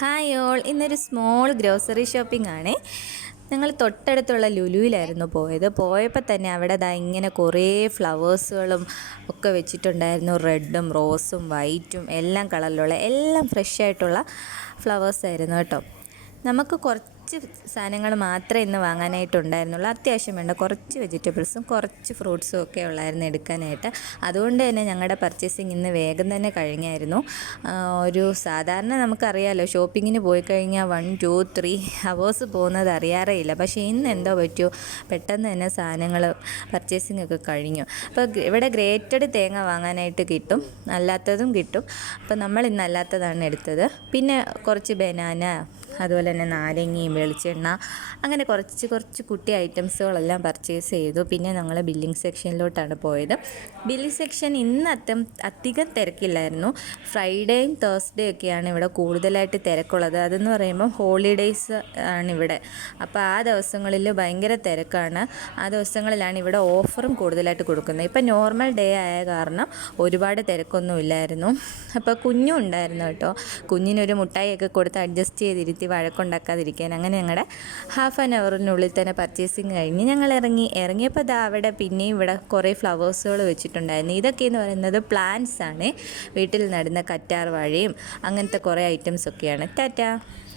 Hi all, ഇന്നൊരു small grocery shopping ആണ്. ഞങ്ങൾ തൊട്ടടുത്തുള്ള ലുലുവിലായിരുന്നു പോയപ്പോൾ തന്നെ അവിടെ ഇങ്ങനെ കുറേ ഫ്ലവേഴ്സുകളും ഒക്കെ വെച്ചിട്ടുണ്ടായിരുന്നു. റെഡും റോസും വൈറ്റും എല്ലാം കളറിലുള്ള എല്ലാം ഫ്രഷ് ആയിട്ടുള്ള ഫ്ലവേഴ്സായിരുന്നു കേട്ടോ. നമുക്ക് കുറച്ച് സാധനങ്ങൾ മാത്രമേ ഇന്ന് വാങ്ങാനായിട്ടുണ്ടായിരുന്നുള്ളൂ. അത്യാവശ്യം വേണ്ട കുറച്ച് വെജിറ്റബിൾസും കുറച്ച് ഫ്രൂട്ട്സും ഒക്കെ ഉള്ളായിരുന്നു എടുക്കാനായിട്ട്. അതുകൊണ്ട് തന്നെ ഞങ്ങളുടെ പർച്ചേസിങ് ഇന്ന് വേഗം തന്നെ കഴിഞ്ഞായിരുന്നു. ഒരു സാധാരണ നമുക്കറിയാമല്ലോ, ഷോപ്പിങ്ങിന് പോയി കഴിഞ്ഞാൽ 1, 2, 3 ഹവേഴ്സ് പോകുന്നത് അറിയാറേയില്ല. പക്ഷേ ഇന്ന് എന്തോ പറ്റുമോ, പെട്ടെന്ന് തന്നെ സാധനങ്ങൾ പർച്ചേസിങ് ഒക്കെ കഴിഞ്ഞു. അപ്പോൾ ഇവിടെ ഗ്രേറ്റഡ് തേങ്ങ വാങ്ങാനായിട്ട് കിട്ടും, അല്ലാത്തതും കിട്ടും. അപ്പോൾ നമ്മൾ ഇന്ന് അല്ലാത്തതാണ് എടുത്തത്. പിന്നെ കുറച്ച് ബനാന, അതുപോലെ തന്നെ നാരങ്ങയും വെളിച്ചെണ്ണ, അങ്ങനെ കുറച്ച് കുട്ടി ഐറ്റംസുകളെല്ലാം പർച്ചേസ് ചെയ്തു. പിന്നെ ഞങ്ങൾ ബില്ലിംഗ് സെക്ഷനിലോട്ടാണ് പോയത്. ബില്ലിംഗ് സെക്ഷൻ ഇന്ന് അധികം തിരക്കില്ലായിരുന്നു. ഫ്രൈഡേയും തേഴ്സ്ഡേ ഒക്കെയാണ് ഇവിടെ കൂടുതലായിട്ട് തിരക്കുള്ളത്. അതെന്ന് പറയുമ്പം ഹോളിഡേയ്സ് ആണ് ഇവിടെ. അപ്പോൾ ആ ദിവസങ്ങളിൽ ഭയങ്കര തിരക്കാണ്. ആ ദിവസങ്ങളിലാണ് ഇവിടെ ഓഫറും കൂടുതലായിട്ട് കൊടുക്കുന്നത്. ഇപ്പം നോർമൽ ഡേ ആയ കാരണം ഒരുപാട് തിരക്കൊന്നും ഇല്ലായിരുന്നു. അപ്പോൾ കുഞ്ഞും ഉണ്ടായിരുന്നു കേട്ടോ. കുഞ്ഞിനൊരു മുട്ടായിയൊക്കെ കൊടുത്ത് അഡ്ജസ്റ്റ് ചെയ്തിരുത്തി വഴക്കുണ്ടാക്കാതിരിക്കാൻ. അങ്ങനെ ഞങ്ങളുടെ ഹാഫ് ആൻ അവറിനുള്ളിൽ തന്നെ പർച്ചേസിങ് കഴിഞ്ഞ് ഞങ്ങൾ ഇറങ്ങിയപ്പോൾ അവിടെ പിന്നെയും ഇവിടെ കുറേ ഫ്ലവേഴ്സുകൾ വെച്ചിട്ടുണ്ടായിരുന്നു. ഇതൊക്കെയെന്ന് പറയുന്നത് പ്ലാന്റ്സ് ആണ്, വീട്ടിൽ നടുന്ന കറ്റാർ വാഴയും അങ്ങനത്തെ കുറേ ഐറ്റംസൊക്കെയാണ്. ടാറ്റാ.